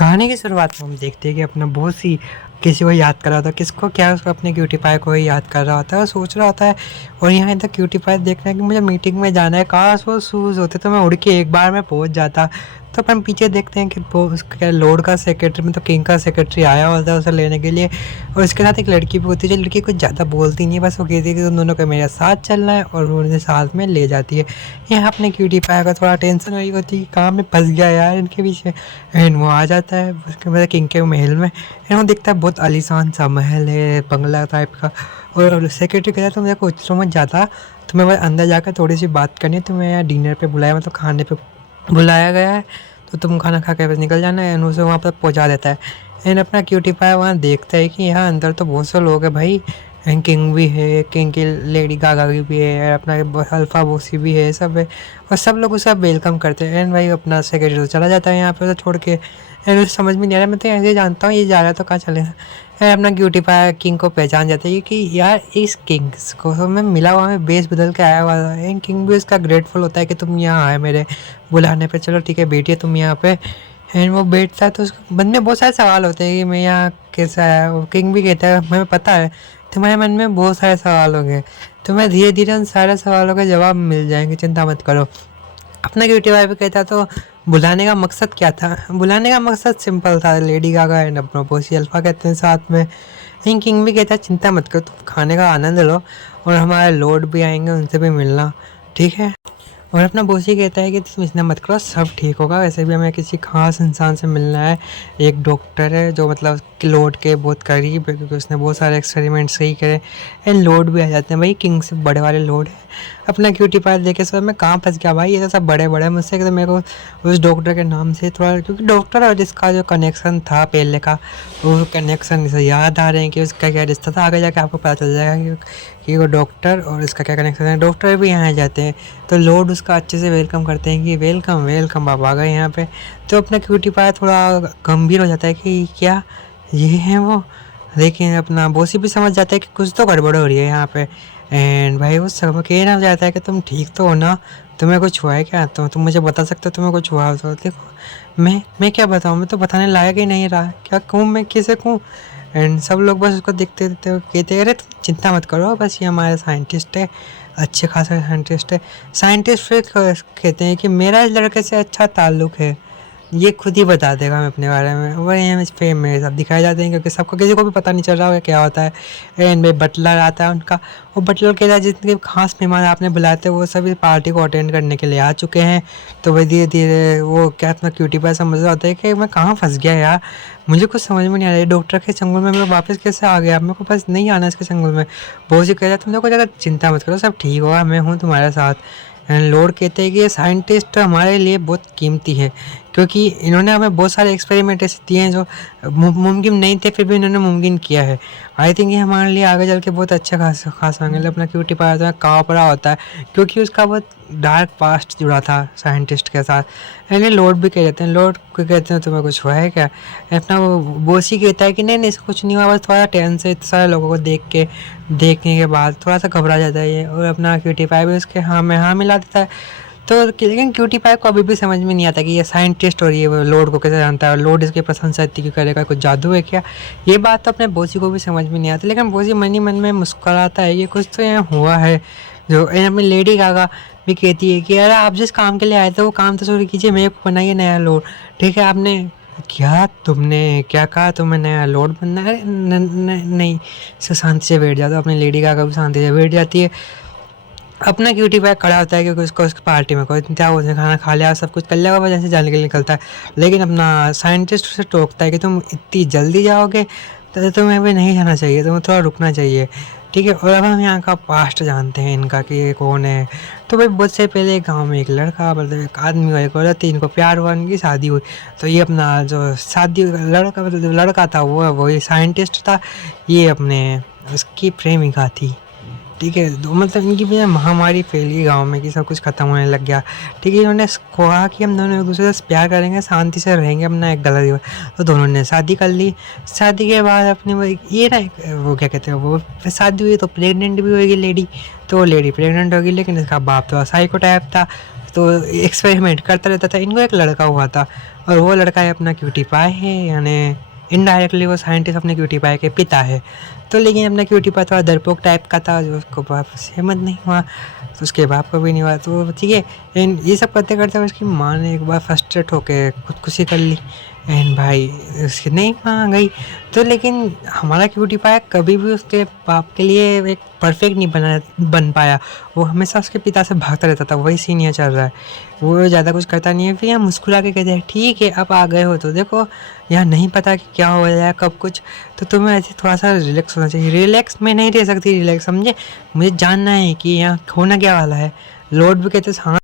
कहानी की शुरुआत में हम देखते हैं कि अपना बॉस ही किसी को याद कर रहा था। किसको क्या, उसको अपने क्यूटी पाई को ही याद कर रहा होता है और सोच रहा होता है। और यहाँ इधर क्यूटी पाई देखना है कि मुझे मीटिंग में जाना है, काश वो शूज़ होते तो मैं उड़ के एक बार में पहुँच जाता। तो अपन पीछे देखते हैं कि वो उसका लॉर्ड का सेक्रेटरी मतलब किंग का सेक्रेटरी आया होता है उसे लेने के लिए। और उसके साथ एक लड़की भी होती है जो लड़की कुछ ज़्यादा बोलती नहीं है, बस वो कहती है कि तुम दोनों को मेरे साथ चलना है, और वो उन्हें साथ में ले जाती है। यहाँ अपने क्यूटी पाई का थोड़ा टेंशन हुई होती है कि कहाँ में फंस गया यार इनके पीछे। एंड वो आ जाता है उसके बाद किंग के महल में। एंड वो दिखता है बहुत आलीशान सा महल है, बंगला टाइप का। और सेक्रेटरी कहता है तुम देखो कुछ समझ जाता, तुम्हें बस अंदर जाकर थोड़ी सी बात करनी है, तुम्हें यहाँ डिनर पे बुलाया मतलब खाने पे बुलाया गया है, तो तुम खाना खा के बस निकल जाना है। एंड उसे वहाँ पर पहुँचा देता है। एंड अपना क्यूटी पाई वहाँ देखता है कि यहाँ अंदर तो बहुत से लोग हैं भाई। एंड किंग भी है, किंग की लेडी गागा भी है, अपना अल्फा बोसी भी है, सब है। और सब लोग उसे वेलकम करते हैं। एंड भाई अपना सेक्रेटरी तो चला जाता है यहाँ पे उसे छोड़ के। एंड उसे समझ में नहीं आ रहा, मैं तो ऐसे ही जानता हूँ ये जा रहा है तो कहाँ चलेगा। एंड अपना क्यूटी पाई किंग को पहचान जाता है कि यार इस किंग को तो मैं मिला हुआ, मैं बेस बदल के आया हुआ था। एंड किंग भी उसका ग्रेटफुल होता है कि तुम यहाँ आए मेरे बुलाने पे, चलो ठीक है बैठिए तुम यहाँ पे। एंड वो बैठता है तो उसके मन में बहुत सारे सवाल होते हैं कि मैं यहाँ कैसा है। वो किंग भी कहता है हमें पता है तुम्हारे मन में बहुत सारे सवाल होंगे, तुम्हें धीरे धीरे उन सारे सवालों के जवाब मिल जाएंगे, चिंता मत करो। अपना क्यूटी पाई भी कहता तो बुलाने का मकसद क्या था। बुलाने का मकसद सिंपल था, लेडी गागा एंड अपना बोसी अल्फा कहते हैं साथ में। एंड किंग भी कहता है चिंता मत करो, तुम खाने का आनंद लो और हमारे लॉर्ड भी आएंगे, उनसे भी मिलना, ठीक है। और अपना बॉस ये कहता है कि तुम इतना मत करो, सब ठीक होगा। वैसे भी हमें किसी खास इंसान से मिलना है, एक डॉक्टर है जो मतलब लॉर्ड के बहुत करीब है क्योंकि उसने बहुत सारे एक्सपेरिमेंट सही करे। एंड लॉर्ड भी आ जाते हैं भाई, किंग से बड़े वाले लॉर्ड है। अपना क्यूटी पाई देखे सर मैं कहाँ फंस गया भाई, ये तो सब बड़े बड़े मुझसे। तो मेरे को उस डॉक्टर के नाम से थोड़ा, क्योंकि डॉक्टर और जिसका जो कनेक्शन था पहले का, वो कनेक्शन से याद आ रहे हैं कि उसका क्या रिश्ता था। आगे जाके आपको पता चल जाएगा कि वो डॉक्टर और इसका क्या कनेक्शन है। डॉक्टर भी यहाँ आ जाते हैं तो लॉर्ड उसका अच्छे से वेलकम करते हैं कि वेलकम वेलकम आप आ गए यहाँ पे। तो अपना क्यूटी पाई थोड़ा गंभीर हो जाता है कि क्या ये हैं वो। लेकिन अपना बॉसी भी समझ जाता है कि कुछ तो गड़बड़ हो रही है यहाँ पे। एंड भाई वो सब कहना जाता है कि तुम ठीक तो हो ना, तुम्हें कुछ हुआ है क्या, तो तुम मुझे बता सकते हो तुम्हें कुछ हुआ हो तो। देखो मैं क्या बताऊँ, मैं तो बताने लायक ही नहीं रहा, क्या कहूँ मैं, किसे कहूँ। एंड सब लोग बस उसको देखते देखते कहते अरे तुम चिंता मत करो, बस ये हमारे साइंटिस्ट है, अच्छे खासे साइंटिस्ट है। साइंटिस्ट फिर कहते हैं कि मेरा इस लड़के से अच्छा ताल्लुक़ है, ये खुद ही बता देगा हमें अपने बारे में। वही हम इस फेम में सब दिखाए जाते हैं क्योंकि सबको किसी को भी पता नहीं चल रहा होगा क्या होता है। एंड भाई बटलर आता है उनका, वो बटलर कहता है जितने खास मेहमान आपने बुलाए थे वो सभी पार्टी को अटेंड करने के लिए आ चुके हैं। तो भाई धीरे धीरे वो क्या अपना क्यूटी पाई समझ रहा होता है कि मैं कहाँ फंस गया यार, मुझे कुछ समझ में नहीं आ रहा है। डॉक्टर के चंगुल में मैं वापस कैसे आ गया, मेरे को बस नहीं आना इसके चंगुल में। बहुत सी कहता है तुम लोग को ज़्यादा चिंता मत करो, सब ठीक होगा, मैं हूँ तुम्हारे साथ। एंड लॉर्ड कहते हैं कि ये साइंटिस्ट हमारे लिए बहुत कीमती है क्योंकि इन्होंने हमें बहुत सारे एक्सपेरिमेंट ऐसे दिए हैं जो मुमकिन नहीं थे, फिर भी इन्होंने मुमकिन किया है। आई थिंक ये हमारे लिए आगे चल के बहुत अच्छा खास होंगे। अपना क्यूटी पाई होता है काँपड़ा होता है क्योंकि उसका बहुत डार्क पास्ट जुड़ा था साइंटिस्ट के साथ। एंड ये लॉर्ड भी कह देते हैं, लॉर्ड को कहते हैं तुम्हें कुछ हुआ है क्या। अपना वो बॉसी कहता है कि नहीं नहीं इसको कुछ नहीं हुआ, बस थोड़ा टेंशन से इतने सारे लोगों को देखने के बाद थोड़ा सा घबरा जाता है ये। और अपना क्यूटी पाई भी उसके हाँ में हाँ मिला देता है। तो लेकिन क्यूटी पाई को अभी भी समझ में नहीं आता कि ये साइंटिस्ट और ये लॉर्ड को कैसे जानता है और लॉर्ड इसकी प्रशंसा इतनी क्यों करेगा, कुछ जादू है क्या। ये बात तो अपने बॉसी को भी समझ में नहीं आती, लेकिन बॉसी मन ही मन में मुस्कुराता है, ये कुछ तो यहाँ हुआ है। जो अपनी लेडी गागा भी कहती है कि अरे आप जिस काम के लिए आए थे वो काम तो शुरू कीजिए, मेरे को बनाइए नया लॉर्ड, ठीक है। आपने क्या, तुमने क्या कहा, तुम्हें नया लॉर्ड बनना है। नहीं, शांति से बैठ जाता, अपनी लेडी गागा भी शांति से बैठ जाती है। अपना क्यूटी पाई खड़ा होता है क्योंकि उसको उसकी पार्टी में कोई क्या, उसने खाना खा लिया, सब कुछ कर लिया, वजह से जाने के लिए निकलता है। लेकिन अपना साइंटिस्ट उसे टोकता है कि तुम इतनी जल्दी जाओगे तो तुम्हें अभी नहीं जाना चाहिए, तुम्हें थोड़ा रुकना चाहिए, ठीक है। और अब हम यहाँ का पास्ट जानते हैं इनका कि ये कौन है। तो भाई बहुत से पहले गांव में एक लड़का मतलब एक आदमी और एक औरत थी, इनको प्यार हुआ, इनकी शादी हुई। तो ये अपना जो शादी लड़का मतलब लड़का था वो ये साइंटिस्ट था, ये अपने उसकी प्रेमिका थी, ठीक है। तो मतलब इनकी वजह महामारी फैली गांव में कि सब कुछ खत्म होने लग गया, ठीक है। इन्होंने कहा कि हम दोनों एक दूसरे से प्यार करेंगे, शांति से रहेंगे अपना एक गलत दिवस। तो दोनों ने शादी कर ली। शादी के बाद अपनी ये ना वो क्या कहते हैं, वो शादी हुई तो प्रेग्नेंट भी होगी लेडी। तो लेडी प्रेग्नेंट होगी लेकिन इसका बाप तो साइको टाइप था, तो एक्सपेरिमेंट करता रहता था। इनको एक लड़का हुआ था और वो लड़का है अपना क्यूटी पाई है, यानी इनडायरेक्टली वो साइंटिस्ट अपने क्यूटी पाई के पिता है। तो लेकिन अपना क्यूटी पाई थोड़ा डरपोक टाइप का था, जो उसको बाप से हिम्मत नहीं हुआ, तो उसके बाप को भी नहीं हुआ। तो ठीक है, एंड ये सब करते करते उसकी माँ ने एक बार फ्रस्ट्रेट होके खुदकुशी कर ली, एंड भाई उसकी नहीं माँ गई। तो लेकिन हमारा क्यूटी पाया कभी भी उसके बाप के लिए एक परफेक्ट नहीं बन पाया। वो हमेशा उसके पिता से भागता रहता था, वही सीन ये चल रहा है। वो ज़्यादा कुछ करता नहीं है, फिर यहाँ मुस्कुरा के कहते हैं ठीक है अब आ गए हो तो देखो, यहाँ नहीं पता कि क्या हो जाए कब कुछ, तो तुम्हें ऐसे थोड़ा सा रिलैक्स होना चाहिए। रिलैक्स में नहीं रह सकती, रिलैक्स समझे, मुझे जानना है कि यहाँ होना क्या वाला है। लॉर्ड भी कहते हाँ